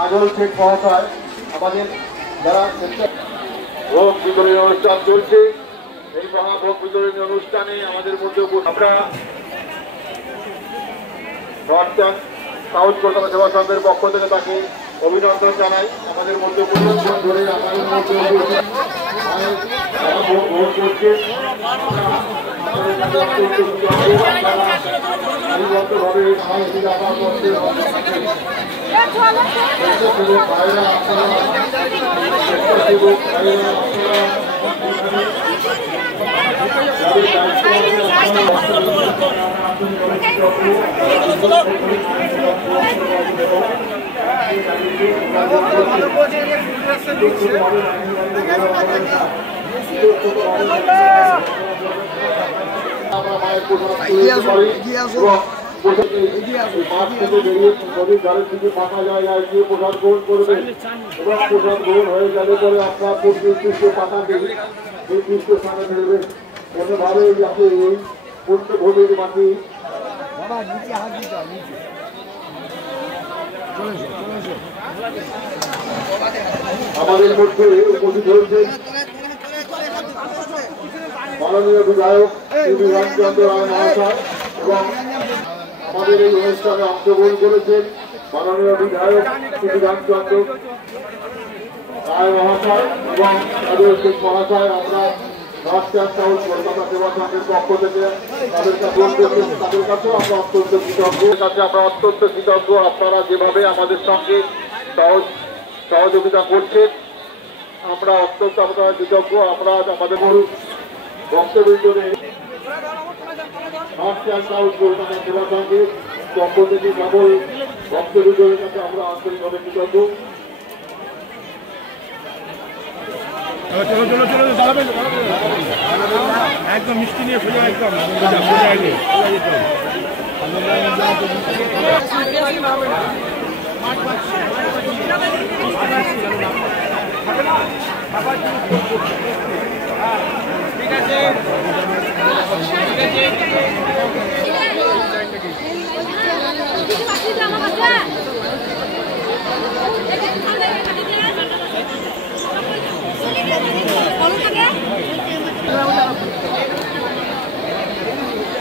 কাজল শেখ মহাশয় আমাদের যারা ভোগ বিতরণী অনুষ্ঠান চলছে। এই মহাভোগ বিতরণী অনুষ্ঠানে আমাদের মধ্যে আমরা সাউথ কলকাতা সেবা সংঘের পক্ষ থেকে তাকে অভিনন্দন জানাই। আমাদের মধ্যে ধরে আমাদের মধ্যে ভোগ করছে ফাঁকা জায়গায় গিয়ে প্রসাদ গ্রহণ করবেন এবং প্রসাদ গ্রহণ হয়ে গেলে পরে আপনার নির্দিষ্ট পাতাকে নির্দিষ্ট স্থানে ফেলবেন। কোনোভাবে যাতে এই পুণ্যভূমির মাটি আমাদের মধ্যে উপস্থিত হয়েছেন মাননীয় বিধায়ক রামচন্দ্র রায় মহাশয় এবং আমাদের এই অনুষ্ঠানে অংশগ্রহণ করেছেন মাননীয় বিধায়ক রামচন্দ্র রায় মহাশয় এবং কাজল শেখ মহাশয়। আমরা কলকাতা সেবা সংঘের পক্ষ থেকে তাদের কাছেও আমরা অত্যন্ত কৃতজ্ঞ। আপনারা যেভাবে আমাদের সঙ্গে সহযোগিতা করছেন আমরা অত্যন্ত আপনারা কৃতজ্ঞ। আমরা আমাদের বক্তব্যে কলকাতা সেবা সংঘের পক্ষ থেকে সকল বক্তব্যের কাছে আমরা আন্তরিকভাবে কৃতজ্ঞ। চলো চলো চলো দাঁড়াবেন একদম মিষ্টি নিয়ে ফেলে একদম ঠিক আছে ঠিক আছে